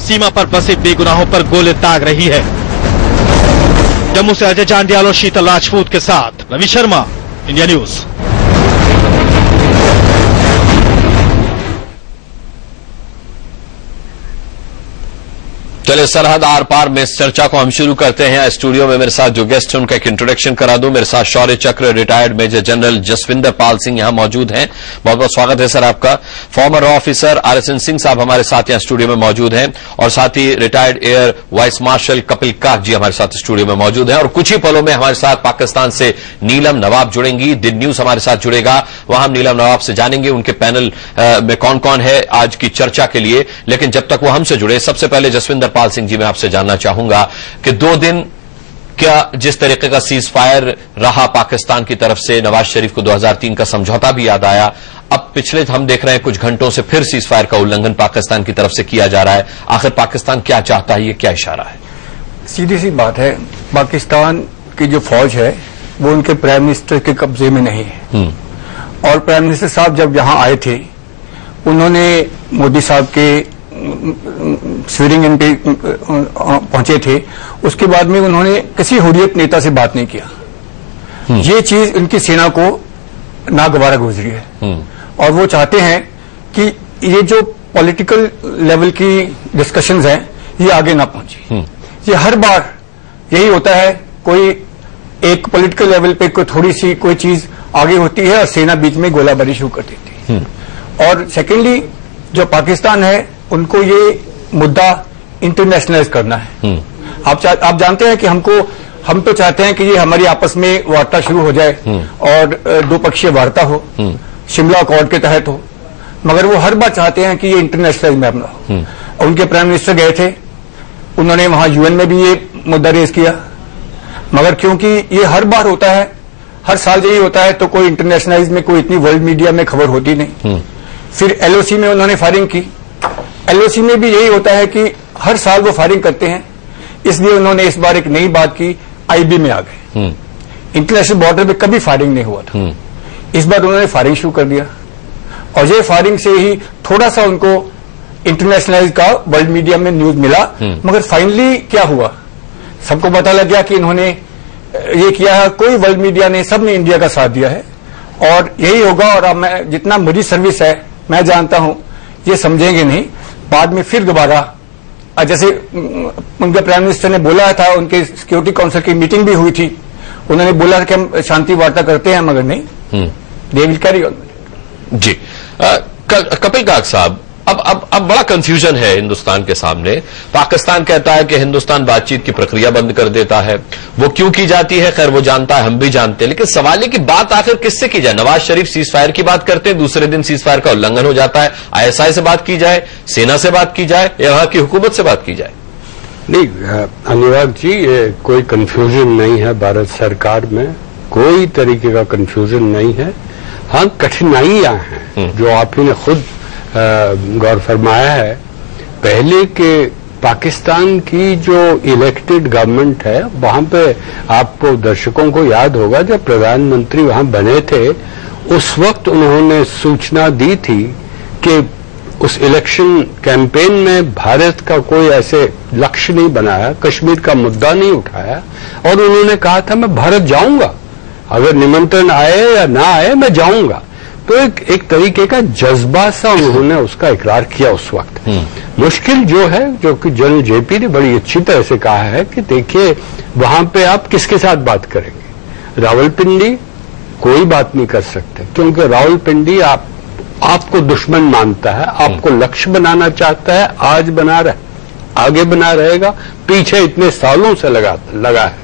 सीमा पर बसे बेगुनाहों पर गोले दाग रही है। जम्मू से अजय जांडियाल और शीतल राजपूत के साथ रवि शर्मा, इंडिया न्यूज। चलिए, सरहद आर पार में इस चर्चा को हम शुरू करते हैं। स्टूडियो में मेरे साथ जो गेस्ट हैं उनका एक इंट्रोडक्शन करा दूं। मेरे साथ शौर्य चक्र retired major general Jaswinder Pal Singh यहां मौजूद हैं। बहुत बहुत स्वागत है सर आपका। फॉर्मर ऑफिसर RSN सिंह साहब हमारे साथ यहां स्टूडियो में मौजूद हैं और साथ ही retired air vice marshal Kapil Kak ji हमारे साथ स्टूडियो में मौजूद हैं। और कुछ ही पलों में हमारे साथ पाकिस्तान से नीलम नवाब जुड़ेंगी। दिन न्यूज हमारे साथ जुड़ेगा, वहां हम नीलम नवाब से जानेंगे उनके पैनल में कौन कौन है आज की चर्चा के लिए। लेकिन जब तक वो हमसे जुड़े, सबसे पहले जसविंदर पाल सिंह जी मैं आपसे जानना चाहूंगा कि 2 दिन क्या जिस तरीके का सीज फायर रहा पाकिस्तान की तरफ से, नवाज शरीफ को 2003 का समझौता भी याद आया। अब पिछले हम देख रहे हैं कुछ घंटों से फिर सीज फायर का उल्लंघन पाकिस्तान की तरफ से किया जा रहा है। आखिर पाकिस्तान क्या चाहता है, ये क्या इशारा है? सीधी सी बात है, पाकिस्तान की जो फौज है वो उनके प्राइम मिनिस्टर के कब्जे में नहीं है। और प्राइम मिनिस्टर साहब जब यहां आए थे, उन्होंने मोदी साहब के स्वीरिंग इन पे पहुंचे थे, उसके बाद में उन्होंने किसी हुर्रियत नेता से बात नहीं किया। ये चीज उनकी सेना को नागवारा गुजरी है और वो चाहते हैं कि ये जो पॉलिटिकल लेवल की डिस्कशंस हैं ये आगे ना पहुंचे। ये हर बार यही होता है, कोई एक पॉलिटिकल लेवल पे कोई थोड़ी सी कोई चीज आगे होती है और सेना बीच में गोलाबारी शुरू कर देती है। और सेकेंडली जो पाकिस्तान है उनको ये मुद्दा इंटरनेशनलाइज करना है। आप जानते हैं कि हम तो चाहते हैं कि ये हमारी आपस में वार्ता शुरू हो जाए और 2 पक्षीय वार्ता हो, शिमला अकॉर्ड के तहत हो, मगर वो हर बार चाहते हैं कि ये इंटरनेशनलाइज मामला हो। उनके प्राइम मिनिस्टर गए थे, उन्होंने वहां UN में भी ये मुद्दा रेज किया, मगर क्योंकि ये हर बार होता है, हर साल यही होता है, तो कोई इंटरनेशनलाइज में कोई इतनी वर्ल्ड मीडिया में खबर होती नहीं। फिर LOC में उन्होंने फायरिंग की। LOC में भी यही होता है कि हर साल वो फायरिंग करते हैं, इसलिए उन्होंने इस बार एक नई बात की, IB में आ गए। इंटरनेशनल बॉर्डर पे कभी फायरिंग नहीं हुआ था, इस बार उन्होंने फायरिंग शुरू कर दिया। और ये फायरिंग से ही थोड़ा सा उनको इंटरनेशनलाइज का वर्ल्ड मीडिया में न्यूज मिला, मगर फाइनली क्या हुआ, सबको पता लग गया कि इन्होंने ये किया है। कोई वर्ल्ड मीडिया ने, सबने इंडिया का साथ दिया है और यही होगा। और अब मैं जितना मेरी सर्विस है, मैं जानता हूं ये समझेंगे नहीं, बाद में फिर दोबारा, जैसे उनके प्राइम मिनिस्टर ने बोला था, उनके सिक्योरिटी काउंसिल की मीटिंग भी हुई थी, उन्होंने बोला था कि हम शांति वार्ता करते हैं, मगर नहीं, दे विल कैरी ऑन। जी कपिल काक साहब, अब बड़ा कंफ्यूजन है हिंदुस्तान के सामने। पाकिस्तान कहता है कि हिंदुस्तान बातचीत की प्रक्रिया बंद कर देता है, वो क्यों की जाती है खैर वो जानता है, हम भी जानते हैं, लेकिन सवाल है कि बात आखिर किससे की जाए? नवाज शरीफ सीज फायर की बात करते हैं, दूसरे दिन सीज फायर का उल्लंघन हो जाता है। ISI से बात की जाए, सेना से बात की जाए, या वहां की हुकूमत से बात की जाए? नहीं अनुराग जी, ये कोई कंफ्यूजन नहीं है भारत सरकार में, कोई तरीके का कंफ्यूजन नहीं है। हाँ, कठिनाइयां हैं जो आप ही ने खुद गौर फरमाया है। पहले के पाकिस्तान की जो इलेक्टेड गवर्नमेंट है, वहां पे आपको दर्शकों को याद होगा जब प्रधानमंत्री वहां बने थे, उस वक्त उन्होंने सूचना दी थी कि उस इलेक्शन कैंपेन में भारत का कोई ऐसे लक्ष्य नहीं बनाया, कश्मीर का मुद्दा नहीं उठाया, और उन्होंने कहा था मैं भारत जाऊंगा, अगर निमंत्रण आए या ना आए मैं जाऊंगा। तो एक तरीके का जज्बा सा उन्होंने उसका इकरार किया उस वक्त। मुश्किल जो है, जो कि जनरल JP ने बड़ी अच्छी तरह से कहा है कि देखिए वहां पे आप किसके साथ बात करेंगे। रावलपिंडी कोई बात नहीं कर सकते, क्योंकि रावलपिंडी आपको दुश्मन मानता है, आपको लक्ष्य बनाना चाहता है, आज बना रहा है, आगे बना रहेगा, पीछे इतने सालों से लगा है,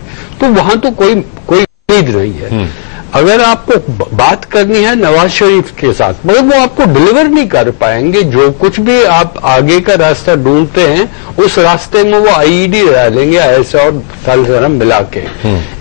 तो वहां तो कोई उम्मीद नहीं है। अगर आपको बात करनी है नवाज शरीफ के साथ, मगर वो आपको डिलीवर नहीं कर पाएंगे। जो कुछ भी आप आगे का रास्ता ढूंढते हैं, उस रास्ते में वो IED डालेंगे, ऐसा और साल मिला के।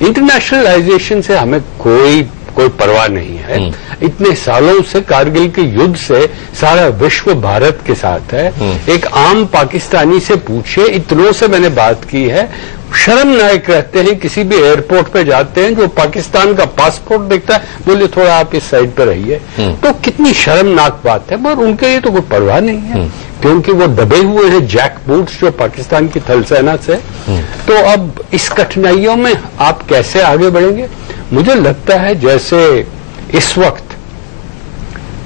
इंटरनेशनलाइजेशन से हमें कोई परवाह नहीं है। इतने सालों से कारगिल के युद्ध से सारा विश्व भारत के साथ है। एक आम पाकिस्तानी से पूछिए, इतनों से मैंने बात की है, शर्मनाक रहते हैं। किसी भी एयरपोर्ट पे जाते हैं, जो पाकिस्तान का पासपोर्ट दिखता है, बोले थोड़ा आप इस साइड पे रहिए। तो कितनी शर्मनाक बात है, मगर उनके लिए तो कोई परवाह नहीं है, क्योंकि वो दबे हुए हैं जैक बूट्स जो पाकिस्तान की थल सेना से। तो अब इस कठिनाइयों में आप कैसे आगे बढ़ेंगे? मुझे लगता है जैसे इस वक्त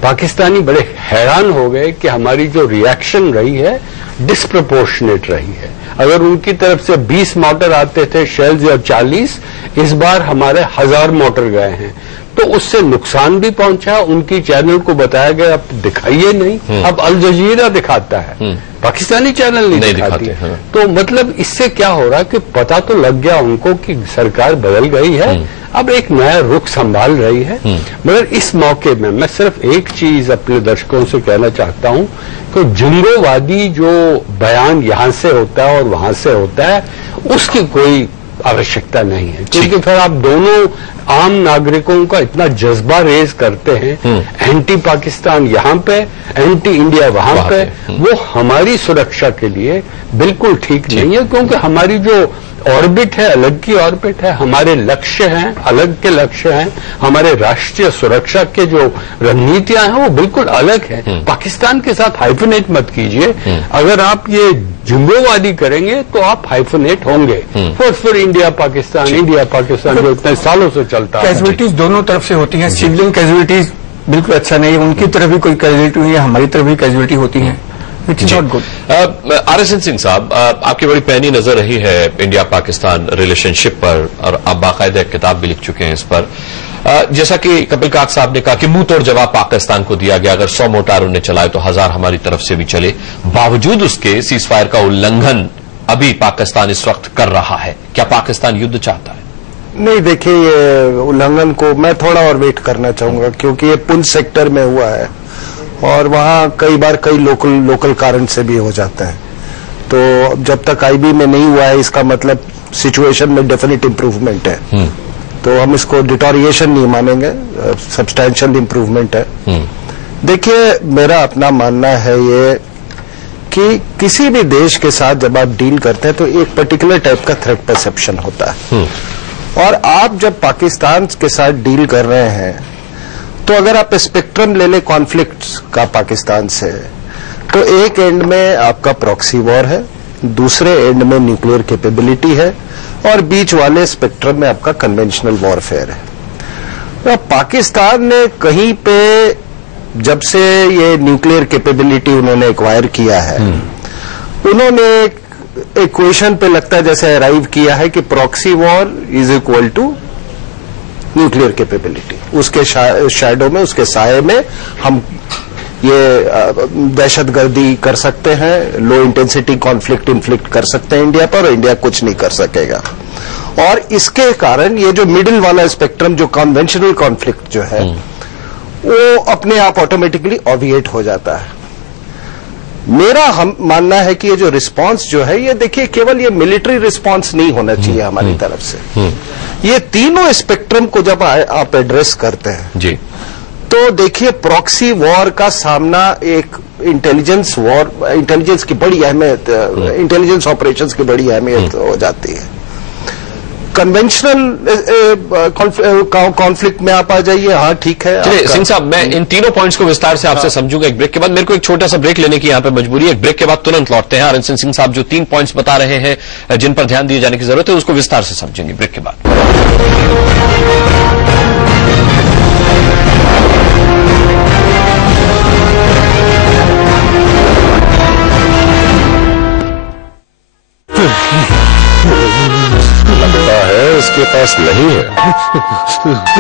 पाकिस्तानी बड़े हैरान हो गए कि हमारी जो रिएक्शन रही है डिस्प्रपोर्शनेट रही है। अगर उनकी तरफ से 20 मोटर आते थे शेल्स या 40, इस बार हमारे 1000 मोटर गए हैं। तो उससे नुकसान भी पहुंचा। उनकी चैनल को बताया गया अब दिखाइए नहीं, अब अल जजीरा दिखाता है, पाकिस्तानी चैनल नहीं दिखाती। तो मतलब इससे क्या हो रहा कि पता तो लग गया उनको कि सरकार बदल गई है, अब एक नया रुख संभाल रही है। मगर इस मौके में मैं सिर्फ एक चीज अपने दर्शकों से कहना चाहता हूं कि जिंगोवादी जो बयान यहां से होता है और वहां से होता है, उसकी कोई आवश्यकता नहीं है, क्योंकि फिर आप दोनों आम नागरिकों का इतना जज्बा रेज करते हैं, एंटी पाकिस्तान यहां पे, एंटी इंडिया वहां पे, वो हमारी सुरक्षा के लिए बिल्कुल ठीक नहीं है। क्योंकि हमारी जो ऑर्बिट है अलग की ऑर्बिट है, हमारे लक्ष्य हैं अलग के लक्ष्य हैं, हमारे राष्ट्रीय सुरक्षा के जो रणनीतियां हैं वो बिल्कुल अलग है। पाकिस्तान के साथ हाइफनेट मत कीजिए। अगर आप ये जुम्बोवादी करेंगे तो आप हाइफनेट होंगे। फिर इंडिया पाकिस्तान जो इतने सालों से चलता है। कैजुअलिटीज दोनों तरफ से होती हैं। सिविलियन कैजुअलिटीज बिल्कुल अच्छा नहीं है, उनकी तरफ भी कोई कैजुअलिटी हुई है, हमारी तरफ भी कैजुअलिटी होती है। RSN सिंह साहब, आपकी बड़ी पैनी नजर रही है इंडिया पाकिस्तान रिलेशनशिप पर, और आप बाकायदा एक किताब भी लिख चुके हैं इस पर। जैसा कि कपिल काक साहब ने कहा कि मुंह तोड़ जवाब पाकिस्तान को दिया गया। अगर 100 मोटार उन्हें चलाए तो 1000 हमारी तरफ से भी चले। बावजूद उसके सीज फायर का उल्लंघन अभी पाकिस्तान इस वक्त कर रहा है। क्या पाकिस्तान युद्ध चाहता है? नहीं, देखिए, ये उल्लंघन को मैं थोड़ा और वेट करना चाहूंगा, क्योंकि ये पुंछ सेक्टर में हुआ है और वहां कई बार कई लोकल कारण से भी हो जाता है। तो जब तक आईबी में नहीं हुआ है, इसका मतलब सिचुएशन में डेफिनेट इम्प्रूवमेंट है। तो हम इसको डिटोरिएशन नहीं मानेंगे, सब्सटैंशियल इम्प्रूवमेंट है। देखिए, मेरा अपना मानना है ये कि किसी भी देश के साथ जब आप डील करते हैं तो एक पर्टिकुलर टाइप का थ्रेट परसेप्शन होता है। और आप जब पाकिस्तान के साथ डील कर रहे हैं तो अगर आप स्पेक्ट्रम ले लें कॉन्फ्लिक्ट्स का पाकिस्तान से, तो एक एंड में आपका प्रॉक्सी वॉर है, दूसरे एंड में न्यूक्लियर कैपेबिलिटी है, और बीच वाले स्पेक्ट्रम में आपका कन्वेंशनल वॉरफेयर है। तो पाकिस्तान ने कहीं पे जब से ये न्यूक्लियर कैपेबिलिटी उन्होंने एक्वायर किया है, उन्होंने एक इक्वेशन पे लगता है जैसे अराइव किया है कि proxy war is equal to nuclear capability. उसके शैडो में, उसके साये में हम ये दहशतगर्दी कर सकते हैं, लो इंटेंसिटी कॉन्फ्लिक्ट इन्फ्लिक्ट कर सकते हैं इंडिया पर, और इंडिया कुछ नहीं कर सकेगा। और इसके कारण ये जो मिडिल वाला स्पेक्ट्रम, जो कन्वेंशनल कॉन्फ्लिक्ट जो है, वो अपने आप ऑटोमेटिकली ऑबिएट हो जाता है। मेरा हम मानना है कि ये जो रिस्पांस जो है, ये देखिए, केवल ये मिलिट्री रिस्पांस नहीं होना चाहिए हमारी तरफ से। ये तीनों स्पेक्ट्रम को जब आप एड्रेस करते हैं जी, तो देखिए, प्रॉक्सी वॉर का सामना एक इंटेलिजेंस वॉर, इंटेलिजेंस की बड़ी अहमियत, इंटेलिजेंस ऑपरेशंस की बड़ी अहमियत हो जाती है। कन्वेंशनल कॉन्फ्लिक्ट में आप आ जाइए, हाँ ठीक है। चलिए सिंह साहब, मैं इन तीनों पॉइंट्स को विस्तार से आपसे समझूंगा एक ब्रेक के बाद। मेरे को एक छोटा सा ब्रेक लेने की यहाँ पे मजबूरी है। एक ब्रेक के बाद तुरंत लौटते हैं। RSN सिंह साहब जो 3 पॉइंट्स बता रहे हैं जिन पर ध्यान दिए जाने की जरूरत है, उसको विस्तार से समझेंगे ब्रेक के बाद। लगता है उसके पास नहीं है।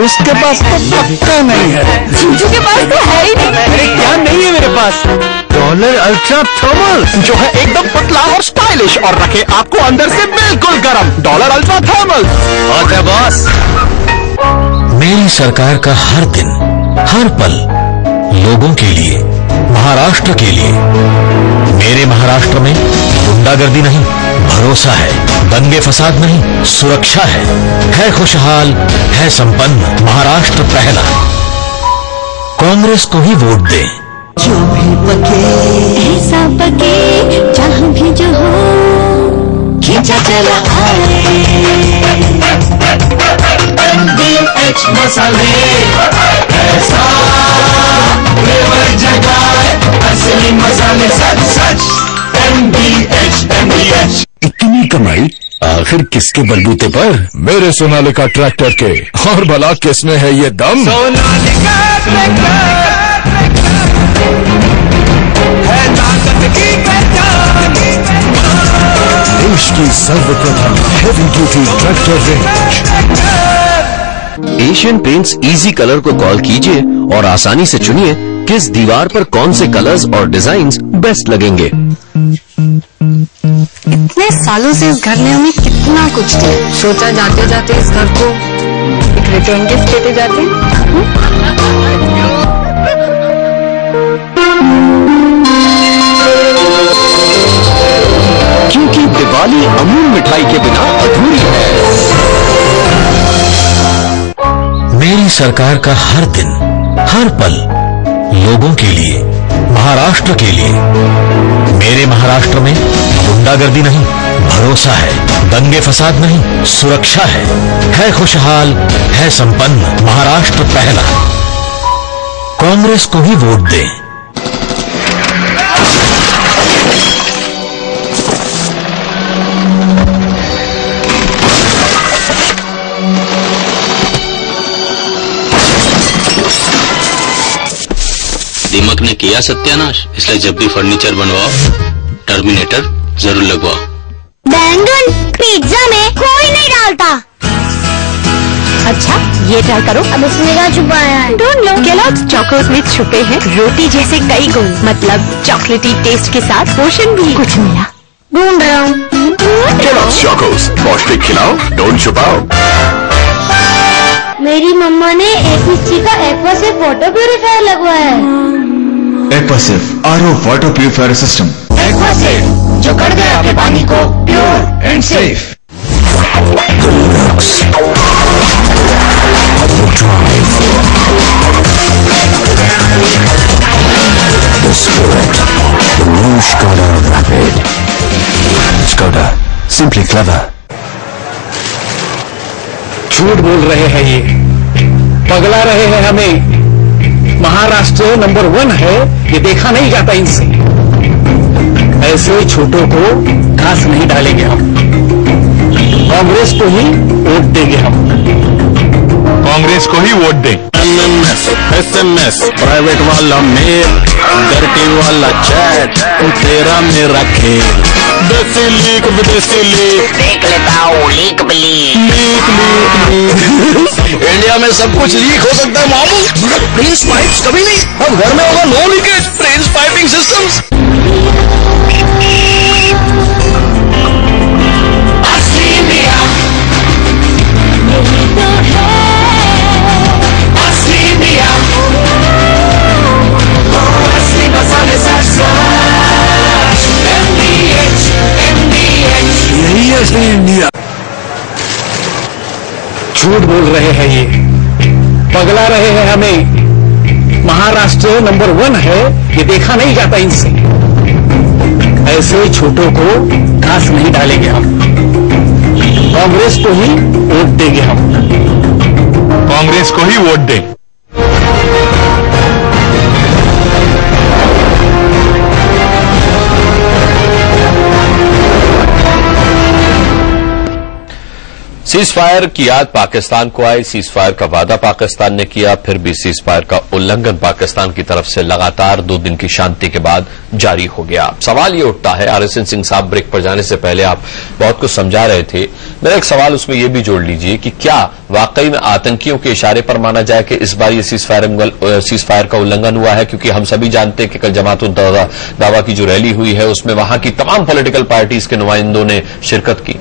उसके पास तो पक्का नहीं है। जीजू के पास तो है ही नहीं। अरे क्या नहीं है मेरे पास? डॉलर अल्ट्रा थर्मल, जो है एकदम पतला और स्टाइलिश और रखे आपको अंदर से बिल्कुल गर्म। Dollar ultra thermal. और बॉस, मेरी सरकार का हर दिन, हर पल लोगों के लिए, महाराष्ट्र के लिए। मेरे महाराष्ट्र में गुंडागर्दी नहीं, भरोसा है। दंगे फसाद नहीं, सुरक्षा है खुशहाल, है संपन्न। महाराष्ट्र पहला। कांग्रेस को ही वोट दें। जो भी पके ऐसा पके, जहाँ भी जो हो, खींचा चला आए। मसाले ऐसा फ्लेवर जगाए असली मसाले सच सच MDH इतनी कमाई आखिर किसके बलबूते पर? मेरे सोनालिका ट्रैक्टर के। और भला किसमें है ये दम? सोनालिका ट्रैक्टर है ताकत की पहचान। देश की सर्वप्रथम heavy duty tractor range. Asian paints easy colour को कॉल कीजिए और आसानी से चुनिए किस दीवार पर कौन से कलर्स और डिजाइन्स बेस्ट लगेंगे। इतने सालों से इस घर ने हमें कितना कुछ दिया, सोचा जाते जाते इस घर को एक रिटर्न गिफ्ट देते जाते क्योंकि दिवाली अमूल मिठाई के बिना अधूरी है। मेरी सरकार का हर दिन हर पल लोगों के लिए, महाराष्ट्र के लिए। मेरे महाराष्ट्र में गुंडागर्दी नहीं, भरोसा है। दंगे फसाद नहीं, सुरक्षा है खुशहाल, है संपन्न। महाराष्ट्र पहला। कांग्रेस को ही वोट दें। दीमक ने किया सत्यानाश, इसलिए जब भी फर्नीचर बनवाओ टर्मिनेटर जरूर लगवाओ। बैंगन पिज्जा में कोई नहीं डालता। अच्छा ये ट्राई करो। अब इसमें क्या छुपा है? ढूंढ लो। केलॉग्स चोकोस में छुपे हैं रोटी जैसे कई गुण, मतलब चॉकलेटी टेस्ट के साथ पोषण भी कुछ मिला। ढूंढ रहा हूँ। केलॉग्स चोकोस, पौष्टिक खिलाओ, डोंट छुपाओ। मेरी मम्मा ने एपीसी का एक्वासेफ वाटर प्यूरिफायर लगवाया है। एक्वासेफ आरओ वाटर प्यूरिफायर सिस्टम। एक्वासेफ जो कर दे आपके पानी को pure and safe. The spirit, the new Skoda Rapid. Skoda, simply clever. झूठ बोल रहे हैं ये, पगला रहे हैं हमें। महाराष्ट्र नंबर 1 है, ये देखा नहीं जाता इनसे। ऐसे छोटों को घास नहीं डालेंगे हम। कांग्रेस को ही वोट देंगे हम। कांग्रेस को ही वोट दें। SMS प्राइवेट वाला मेल, डर्टी वाला चैट, तेरा मेरा खेल। देसी लीक विदेशी लीक, देख लेता हूँ लीक लीक। इंडिया में सब कुछ लीक हो सकता है मामू। प्रिंस पाइप्स कभी नहीं, अब घर में होगा no leakage prince piping systems. असली इंडिया, असली इंडिया, असली मसाले सच सच। MDH यही है असली इंडिया। झूठ बोल रहे हैं ये, पगला रहे हैं हमें। महाराष्ट्र नंबर 1 है, ये देखा नहीं जाता इनसे। ऐसे छोटों को घास नहीं डालेंगे हम। कांग्रेस को ही वोट देंगे हम। कांग्रेस को ही वोट दें। सीज फायर की याद पाकिस्तान को आई। सीज फायर का वादा पाकिस्तान ने किया, फिर भी सीज फायर का उल्लंघन पाकिस्तान की तरफ से लगातार 2 दिन की शांति के बाद जारी हो गया। सवाल ये उठता है, RSN सिंह साहब ब्रेक पर जाने से पहले आप बहुत कुछ समझा रहे थे, मेरा एक सवाल उसमें यह भी जोड़ लीजिए कि क्या वाकई में आतंकियों के इशारे पर माना जाए कि इस बार ये सीज फायर का उल्लंघन हुआ है? क्योंकि हम सभी जानते हैं कि कल जमात उद दावा की जो रैली हुई है उसमें वहां की तमाम पॉलिटिकल पार्टीज के नुमाइंदों ने शिरकत की।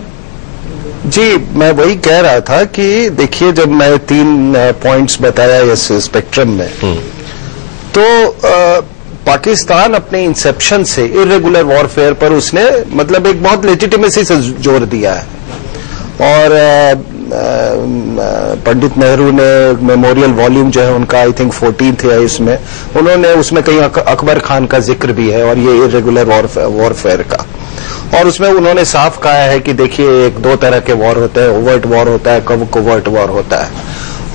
जी, मैं वही कह रहा था कि देखिए, जब मैं 3 पॉइंट्स बताया इस स्पेक्ट्रम में, तो पाकिस्तान अपने इंसेप्शन से इर्रेगुलर वॉरफेयर पर उसने मतलब एक बहुत लेजिटिमेसी से जोर दिया है। और पंडित नेहरू ने मेमोरियल वॉल्यूम जो है उनका, आई थिंक 14th है इसमें, उन्होंने उसमें कहीं अकबर खान का जिक्र भी है और ये इर्रेगुलर वॉरफेयर का। और उसमें उन्होंने साफ कहा है कि देखिए, 2 तरह के वॉर होते हैं, ओवर्ट वॉर होता है, कोवर्ट वॉर होता है।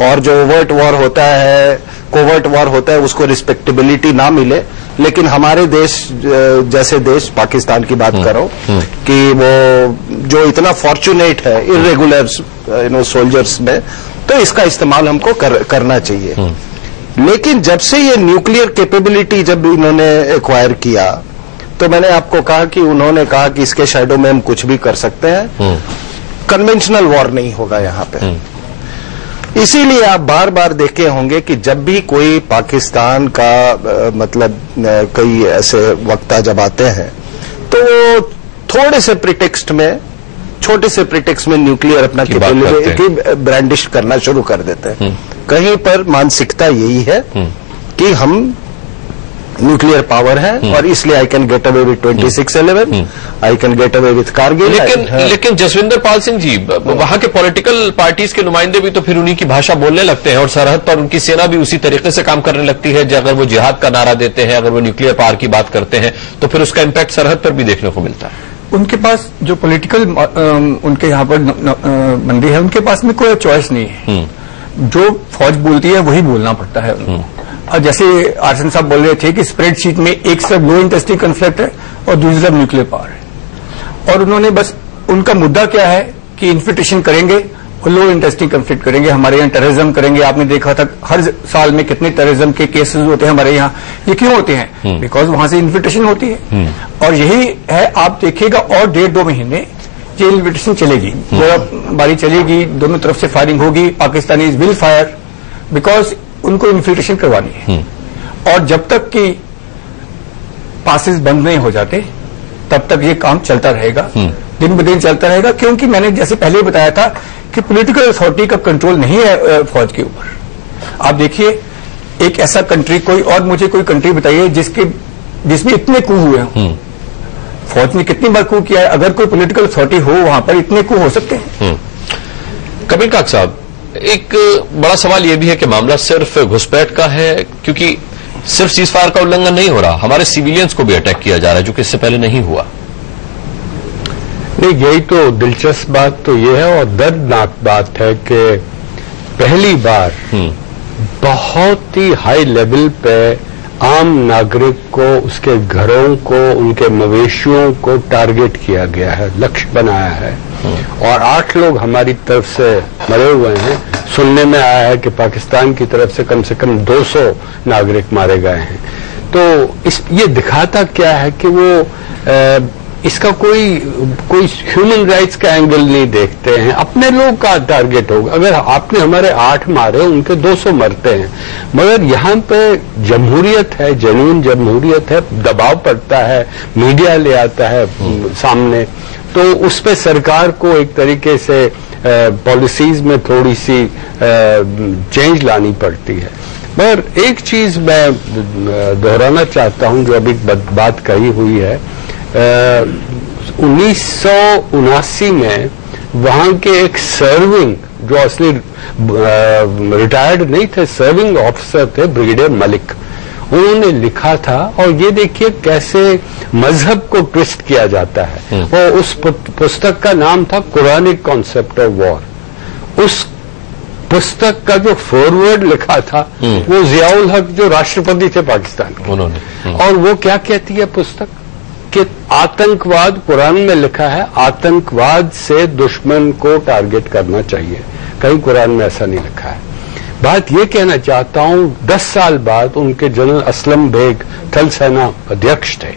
और जो ओवर्ट वॉर होता है, कोवर्ट वॉर होता है, उसको रिस्पेक्टेबिलिटी ना मिले। लेकिन हमारे देश जैसे देश, पाकिस्तान की बात करो कि वो जो इतना फॉर्चुनेट है इरेगुलर सोल्जर्स में, तो इसका इस्तेमाल हमको करना चाहिए। लेकिन जब से ये न्यूक्लियर कैपेबिलिटी जब इन्होंने एक्वायर किया, तो मैंने आपको कहा कि उन्होंने कहा कि इसके शैडो में हम कुछ भी कर सकते हैं, कन्वेंशनल वॉर नहीं होगा यहाँ पे। इसीलिए आप बार बार देखे होंगे कि जब भी कोई पाकिस्तान का मतलब कई ऐसे वक्ता जब आते हैं, तो वो थोड़े से प्रिटेक्स्ट में, छोटे से प्रिटेक्स्ट में न्यूक्लियर अपना कैपेबिलिटी ब्रांडिश करना शुरू कर देते हैं। कहीं पर मानसिकता यही है कि हम न्यूक्लियर पावर है और इसलिए I can get away with 2611, I can get away with Kargil. लेकिन जसविंदर पाल सिंह जी, वहां के पॉलिटिकल पार्टीज के नुमाइंदे भी तो फिर उन्हीं की भाषा बोलने लगते हैं और सरहद पर उनकी सेना भी उसी तरीके से काम करने लगती है। अगर वो जिहाद का नारा देते हैं, अगर वो न्यूक्लियर पावर की बात करते हैं, तो फिर उसका इम्पैक्ट सरहद पर भी देखने को मिलता है। उनके पास जो पॉलिटिकल उनके यहाँ पर बंदी है, उनके पास में कोई चॉइस नहीं है। जो फौज बोलती है वही बोलना पड़ता है उनको। और जैसे आरसन साहब बोल रहे थे कि स्प्रेडशीट में एक तरफ लो इंटेंसिटी कॉन्फ्लिक्ट है और दूसरी तरफ न्यूक्लियर पावर है, और उन्होंने बस, उनका मुद्दा क्या है कि इन्फिल्ट्रेशन करेंगे और लो इंटेंसिटी कॉन्फ्लिक्ट करेंगे, हमारे यहाँ टेररिज्म करेंगे। आपने देखा था हर साल में कितने टेररिज्म के केसेस होते हैं हमारे यहाँ। ये क्यों होते हैं? बिकॉज वहां से इन्फिल्ट्रेशन होती है। और यही है, आप देखिएगा और 1.5-2 महीने ये इन्फिल्ट्रेशन चलेगी, बारी चलेगी, दोनों तरफ से फायरिंग होगी। पाकिस्तानी विल फायर बिकॉज उनको इन्फिल्ट्रेशन करवानी है। और जब तक कि पासेस बंद नहीं हो जाते, तब तक ये काम चलता रहेगा, दिन ब दिन चलता रहेगा। क्योंकि मैंने जैसे पहले बताया था कि पॉलिटिकल अथॉरिटी का कंट्रोल नहीं है फौज के ऊपर। आप देखिए, एक ऐसा कंट्री, कोई और मुझे कोई कंट्री बताइए जिसमें इतने कू हुए हों। फौज ने कितनी बार कू किया है? अगर कोई पॉलिटिकल अथॉरिटी हो वहां पर, इतने कू हो सकते हैं। कबीर काक साहब, एक बड़ा सवाल यह भी है कि मामला सिर्फ घुसपैठ का है, क्योंकि सिर्फ सीजफायर का उल्लंघन नहीं हो रहा, हमारे सिविलियंस को भी अटैक किया जा रहा है, जो कि इससे पहले नहीं हुआ। नहीं, यही तो दिलचस्प बात तो यह है और दर्दनाक बात है कि पहली बार बहुत ही हाई लेवल पे आम नागरिक को, उसके घरों को, उनके मवेशियों को टारगेट किया गया है, लक्ष्य बनाया है। और 8 लोग हमारी तरफ से मरे हुए हैं। सुनने में आया है कि पाकिस्तान की तरफ से कम 200 नागरिक मारे गए हैं। तो ये दिखाता क्या है कि वो इसका कोई ह्यूमन राइट्स का एंगल नहीं देखते हैं, अपने लोग का टारगेट होगा। अगर आपने हमारे 8 मारे, उनके 200 मरते हैं। मगर यहाँ पे जमहूरियत है, जेन्युइन जमहूरियत है, दबाव पड़ता है, मीडिया ले आता है सामने, तो उस पर सरकार को एक तरीके से पॉलिसीज में थोड़ी सी चेंज लानी पड़ती है। मगर एक चीज मैं दोहराना चाहता हूं, जो अभी बात कही हुई है, 1979 में वहां के एक सर्विंग, जो असली रिटायर्ड नहीं थे, सर्विंग ऑफिसर थे, ब्रिगेडियर मलिक, उन्होंने लिखा था। और ये देखिए कैसे मजहब को ट्विस्ट किया जाता है। और उस पुस्तक का नाम था कुरानिक कॉन्सेप्ट ऑफ वॉर। उस पुस्तक का जो फॉरवर्ड लिखा था वो जियाउल हक, जो राष्ट्रपति थे पाकिस्तान के, उन्होंने। और वो क्या कहती है पुस्तक कि आतंकवाद, कुरान में लिखा है आतंकवाद से दुश्मन को टारगेट करना चाहिए। कहीं कुरान में ऐसा नहीं लिखा है। बात ये कहना चाहता हूं, 10 साल बाद उनके जनरल असलम बेग थल सेना अध्यक्ष थे,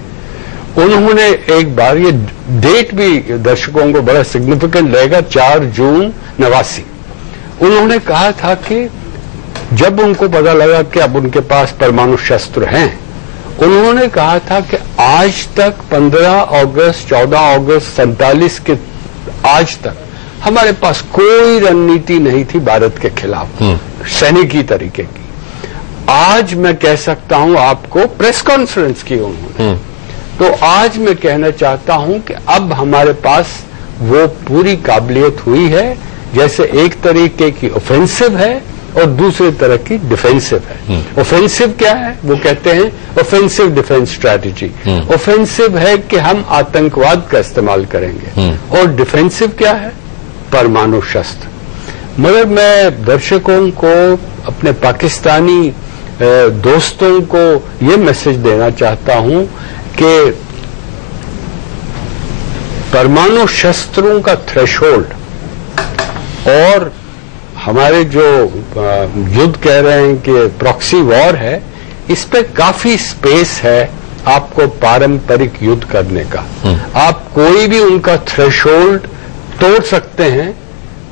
उन्होंने एक बार, ये डेट भी दर्शकों को बड़ा सिग्निफिकेंट रहेगा, 4 जून 89, उन्होंने कहा था कि जब उनको पता लगा कि अब उनके पास परमाणु शस्त्र हैं, उन्होंने कहा था कि आज तक 15 अगस्त 14 अगस्त 47 के आज तक हमारे पास कोई रणनीति नहीं थी भारत के खिलाफ सैनिकी तरीके की। आज मैं कह सकता हूं आपको, प्रेस कॉन्फ्रेंस की उन्होंने, तो आज मैं कहना चाहता हूं कि अब हमारे पास वो पूरी काबिलियत हुई है, जैसे एक तरीके की ऑफेंसिव है और दूसरे तरह की डिफेंसिव है। ऑफेंसिव क्या है? वो कहते हैं ऑफेंसिव डिफेंस स्ट्रैटेजी। ऑफेंसिव है कि हम आतंकवाद का इस्तेमाल करेंगे, और डिफेंसिव क्या है? परमाणु शस्त्र। मगर मैं दर्शकों को, अपने पाकिस्तानी दोस्तों को ये मैसेज देना चाहता हूं कि परमाणु शस्त्रों का थ्रेशोल्ड और हमारे जो युद्ध कह रहे हैं कि प्रॉक्सी वॉर है, इस पे काफी स्पेस है आपको पारंपरिक युद्ध करने का। आप कोई भी उनका थ्रेशोल्ड तोड़ सकते हैं,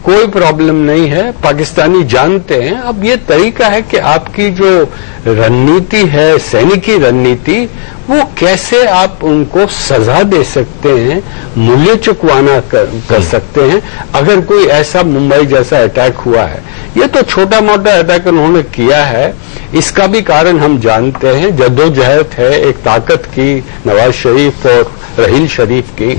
कोई प्रॉब्लम नहीं है। पाकिस्तानी जानते हैं अब ये तरीका है कि आपकी जो रणनीति है, सैनिकी रणनीति, वो कैसे आप उनको सजा दे सकते हैं, मूल्य चुकवाना कर सकते हैं। अगर कोई ऐसा मुंबई जैसा अटैक हुआ है, ये तो छोटा मोटा अटैक उन्होंने किया है, इसका भी कारण हम जानते हैं। जद्दोजहद है एक ताकत की, नवाज शरीफ और रहील शरीफ की।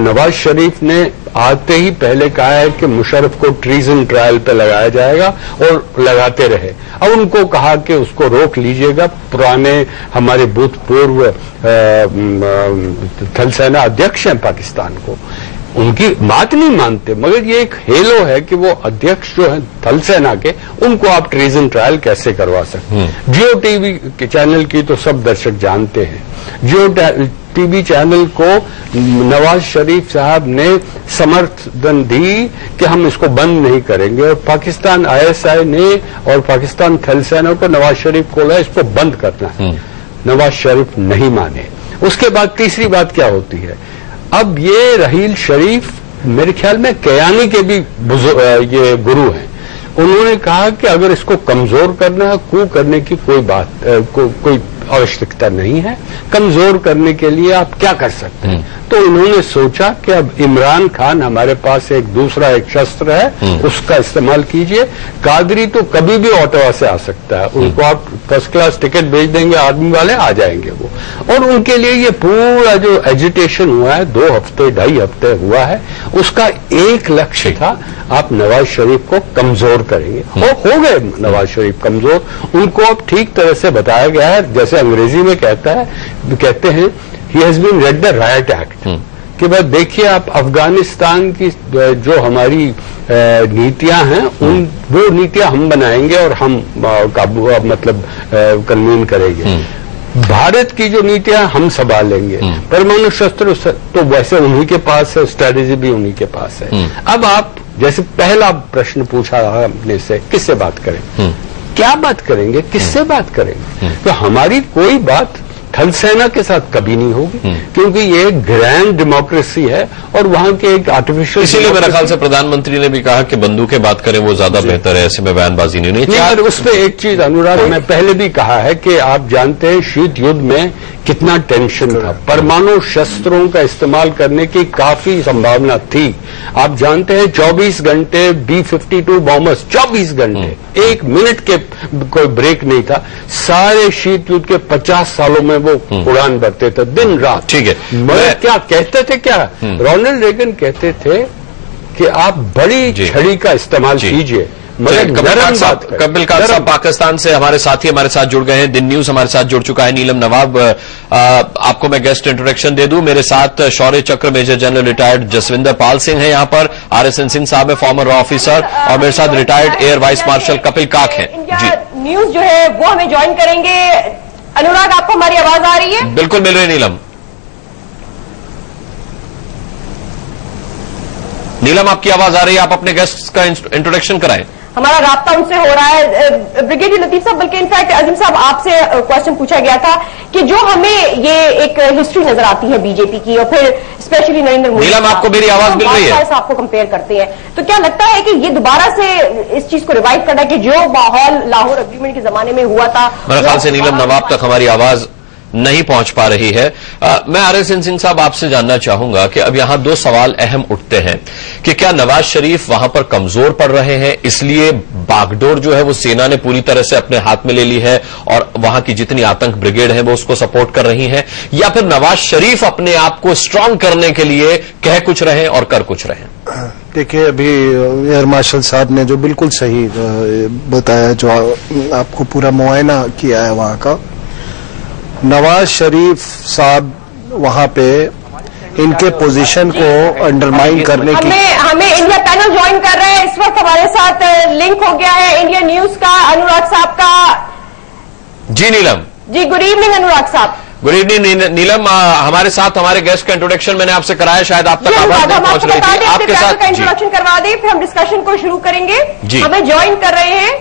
नवाज शरीफ ने आते ही पहले कहा है कि मुशर्रफ को ट्रीजन ट्रायल पे लगाया जाएगा और लगाते रहे। अब उनको कहा कि उसको रोक लीजिएगा। पुराने हमारे भूतपूर्व थल सेना अध्यक्ष हैं पाकिस्तान को, उनकी बात नहीं मानते, मगर ये एक हेलो है कि वो अध्यक्ष जो है थल सेना के, उनको आप ट्रीजन ट्रायल कैसे करवा सकते हैं। जियो टीवी के चैनल की तो सब दर्शक जानते हैं। जियो टीवी चैनल को नवाज शरीफ साहब ने समर्थन दी कि हम इसको बंद नहीं करेंगे, और पाकिस्तान ISI ने और पाकिस्तान थल सेना को नवाज शरीफ को बोला इसको बंद करना है। नवाज शरीफ नहीं माने। उसके बाद तीसरी बात क्या होती है, अब ये रहील शरीफ मेरे ख्याल में कयानी के भी ये गुरु हैं। उन्होंने कहा कि अगर इसको कमजोर करना है, कू करने की कोई बात कोई आवश्यकता नहीं है। कमजोर करने के लिए आप क्या कर सकते हैं? तो उन्होंने सोचा कि अब इमरान खान हमारे पास एक दूसरा एक शस्त्र है, उसका इस्तेमाल कीजिए। कादरी तो कभी भी ओटावा से आ सकता है, उनको आप फर्स्ट क्लास टिकट भेज देंगे, आर्मी वाले आ जाएंगे वो। और उनके लिए ये पूरा जो एजिटेशन हुआ है 2 हफ्ते 2.5 हफ्ते हुआ है, उसका एक लक्ष्य था, आप नवाज शरीफ को कमजोर करेंगे। और हो गए नवाज शरीफ कमजोर। उनको अब ठीक तरह से बताया गया है, जैसे अंग्रेजी में कहते हैं he has been read the riot act, कि भाई देखिए आप अफगानिस्तान की जो हमारी नीतियां हैं, वो नीतियां हम बनाएंगे और हम काबू मतलब कन्वीन करेंगे। भारत की जो नीतियां हम संभालेंगे। परमाणु शस्त्र तो वैसे उन्हीं के पास है, स्ट्रैटेजी भी उन्हीं के पास है। अब आप जैसे पहला प्रश्न पूछा आपने से, किससे बात करें, क्या बात करेंगे, किससे बात करेंगे? तो हमारी कोई बात थल सेना के साथ कभी नहीं होगी, क्योंकि ये एक ग्रैंड डेमोक्रेसी है और वहां के एक आर्टिफिशियल। इसीलिए मेरे ख्याल से प्रधानमंत्री ने भी कहा कि बंदूकें बात करें वो ज्यादा बेहतर है, ऐसे में बयानबाजी नहीं चाहिए। उस पर एक चीज अनुराग, मैं पहले भी कहा है कि आप जानते हैं शीत युद्ध में कितना टेंशन था, परमाणु शस्त्रों का इस्तेमाल करने की काफी संभावना थी। आप जानते हैं 24 घंटे B-52 बॉम्बर्स, 24 घंटे, 1 मिनट के कोई ब्रेक नहीं था। सारे शीत युद्ध के 50 सालों में वो उड़ान भरते थे दिन रात। ठीक है, मगर क्या कहते थे, क्या रोनाल्ड रेगन कहते थे कि आप बड़ी छड़ी का इस्तेमाल कीजिए। कपिल काक साहब पाकिस्तान से हमारे साथी हमारे साथ जुड़ गए हैं, दिन न्यूज हमारे साथ जुड़ चुका है नीलम नवाब। आपको मैं गेस्ट इंट्रोडक्शन दे दूं, मेरे साथ Shaurya Chakra major general retired Jaswinder Pal Singh है, यहाँ पर RSN सिंह साहब है फॉर्मर रॉ ऑफिसर, और मेरे साथ retired air vice marshal Kapil काक हैं। जी, न्यूज जो है वो हमें ज्वाइन करेंगे। अनुराग, आपको हमारी आवाज आ रही है? बिल्कुल मिल रही है नीलम। नीलम, आपकी आवाज आ रही है, आप अपने गेस्ट का इंट्रोडक्शन कराएं। हमारा राब्ता उनसे हो रहा है। ब्रिगेडियर लतीफ साहब, बल्कि इनफैक्ट अजीम साहब आपसे क्वेश्चन पूछा गया था कि जो हमें ये एक हिस्ट्री नजर आती है बीजेपी की, और फिर स्पेशली नरेंद्र मोदी, नीलम आपको मेरी आवाज मिल रही है? आपको कंपेयर करते हैं तो क्या लगता है कि ये दोबारा से इस चीज को रिवाइव करना कि जो माहौल लाहौर एग्रीमेंट के जमाने में हुआ था? मेरे ख्याल से नीलम नवाब तक हमारी आवाज नहीं पहुंच पा रही है। मैं RSN सिंह साहब आपसे जानना चाहूंगा कि अब यहां 2 सवाल अहम उठते हैं कि क्या नवाज शरीफ वहां पर कमजोर पड़ रहे हैं, इसलिए बागडोर जो है वो सेना ने पूरी तरह से अपने हाथ में ले ली है और वहां की जितनी आतंक ब्रिगेड है वो उसको सपोर्ट कर रही है, या फिर नवाज शरीफ अपने आप को स्ट्रांग करने के लिए कह कुछ रहे और कर कुछ रहे? देखिए, अभी एयर मार्शल साहब ने जो बिल्कुल सही बताया, जो आपको पूरा मुआयना किया है वहां का, नवाज शरीफ साहब वहां पे इनके पोजीशन को अंडरमाइन करने की। हमें इंडिया पैनल ज्वाइन कर रहे हैं इस वक्त, हमारे साथ लिंक हो गया है इंडिया न्यूज का अनुराग साहब का। जी नीलम जी, गुड इवनिंग अनुराग साहब। गुड इवनिंग नीलम, हमारे साथ हमारे गेस्ट का इंट्रोडक्शन मैंने आपसे कराया, शायद आप तक आवाज नहीं पहुंच रही थी। आपके साथ इंट्रोडक्शन करवा दें, फिर हम डिस्कशन को शुरू करेंगे। जी, हमें ज्वाइन कर रहे हैं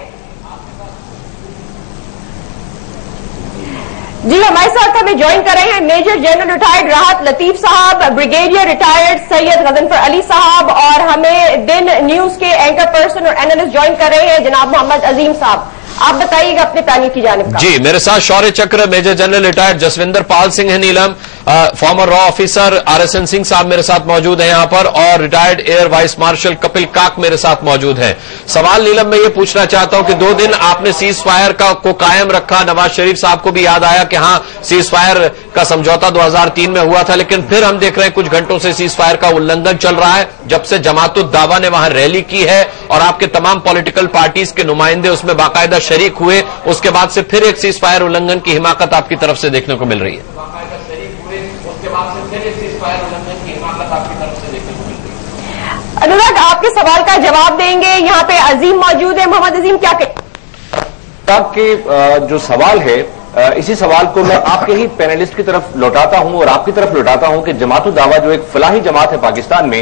जी, हमारे साथ हमें ज्वाइन कर रहे हैं मेजर जनरल रिटायर्ड राहत लतीफ साहब, ब्रिगेडियर रिटायर्ड सैयद गजनफर अली साहब, और हमें दिन न्यूज के एंकर पर्सन और एनालिस्ट ज्वाइन कर रहे हैं जनाब मोहम्मद अजीम साहब। आप बताइएगा अपने पैनल की जानिब का। जी, मेरे साथ Shaurya Chakra major general retired Jaswinder Pal Singh है नीलम, फॉर्मर रॉ ऑफिसर RSN सिंह साहब मेरे साथ मौजूद हैं यहां पर, और retired air vice marshal Kapil Kak मेरे साथ मौजूद हैं। सवाल नीलम मैं ये पूछना चाहता हूं कि 2 दिन आपने सीज फायर को कायम रखा, नवाज शरीफ साहब को भी याद आया कि हां सीज फायर का समझौता 2003 में हुआ था, लेकिन फिर हम देख रहे हैं कुछ घंटों से सीज फायर का उल्लंघन चल रहा है। जब से जमातुद दावा ने वहां रैली की है और आपके तमाम पॉलिटिकल पार्टीज के नुमाइंदे उसमें बाकायदा शरीक हुए, उसके बाद से फिर एक सीज फायर उल्लंघन की हिमाकत आपकी तरफ से देखने को मिल रही है। अनुराग, आपके सवाल का जवाब देंगे, यहाँ पे अजीम मौजूद है। मोहम्मद अजीम, क्या कहें? आपके जो सवाल है, इसी सवाल को मैं आपके ही पैनलिस्ट की तरफ लौटाता हूं और आपकी तरफ लौटाता हूं कि जमातुद दावा जो एक फलाही जमात है पाकिस्तान में,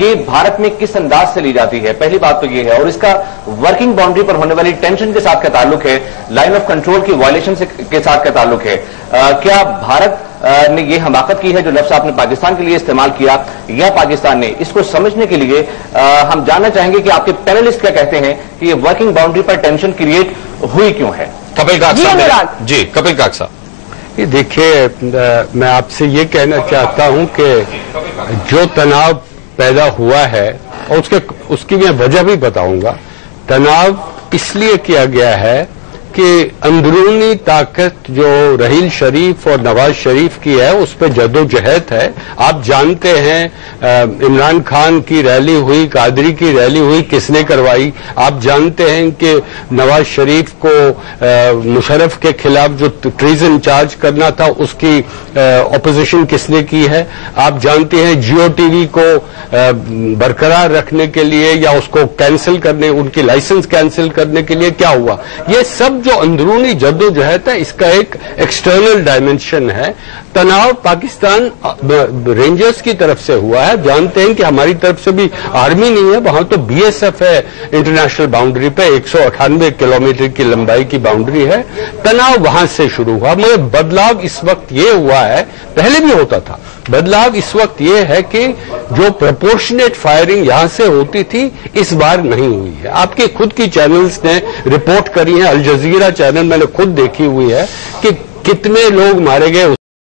ये भारत में किस अंदाज से ली जाती है। पहली बात तो ये है, और इसका वर्किंग बाउंड्री पर होने वाली टेंशन के साथ क्या ताल्लुक है, लाइन ऑफ कंट्रोल की वायलेशन के साथ क्या ताल्लुक है। क्या भारत ने ये हमाकत की है जो लफ्ज आपने पाकिस्तान के लिए इस्तेमाल किया, या पाकिस्तान ने? इसको समझने के लिए हम जानना चाहेंगे कि आपके पैनलिस्ट क्या कहते हैं कि ये वर्किंग बाउंड्री पर टेंशन क्रिएट हुई क्यों है। कपिल काक साहब। जी, कपिल काक साहब। ये देखिए, मैं आपसे ये कहना चाहता हूं कि जो तनाव पैदा हुआ है, और उसकी मैं वजह भी बताऊंगा। तनाव इसलिए किया गया है कि अंदरूनी ताकत जो रहील शरीफ और नवाज शरीफ की है, उस पर जदोजहद है। आप जानते हैं इमरान खान की रैली हुई, कादरी की रैली हुई, किसने करवाई? आप जानते हैं कि नवाज शरीफ को मुशर्रफ के खिलाफ जो ट्रीजन चार्ज करना था, उसकी ऑपोजिशन किसने की है? आप जानते हैं जियो टीवी को बरकरार रखने के लिए या उसको कैंसिल करने, उनकी लाइसेंस कैंसिल करने के लिए क्या हुआ? ये सब जो अंदरूनी जद्दोजहद है, इसका एक एक्सटर्नल डायमेंशन है। तनाव पाकिस्तान रेंजर्स की तरफ से हुआ है। जानते हैं कि हमारी तरफ से भी आर्मी नहीं है, वहां तो BSF है। इंटरनेशनल बाउंड्री पे 198 किलोमीटर की लंबाई की बाउंड्री है। तनाव वहां से शुरू हुआ, मगर बदलाव इस वक्त ये हुआ है, पहले भी होता था। बदलाव इस वक्त ये है कि जो प्रोपोर्शनेट फायरिंग यहां से होती थी, इस बार नहीं हुई है। आपके खुद की चैनल्स ने रिपोर्ट करी है, अल जजीरा चैनल मैंने खुद देखी हुई है कि कितने लोग मारे गए।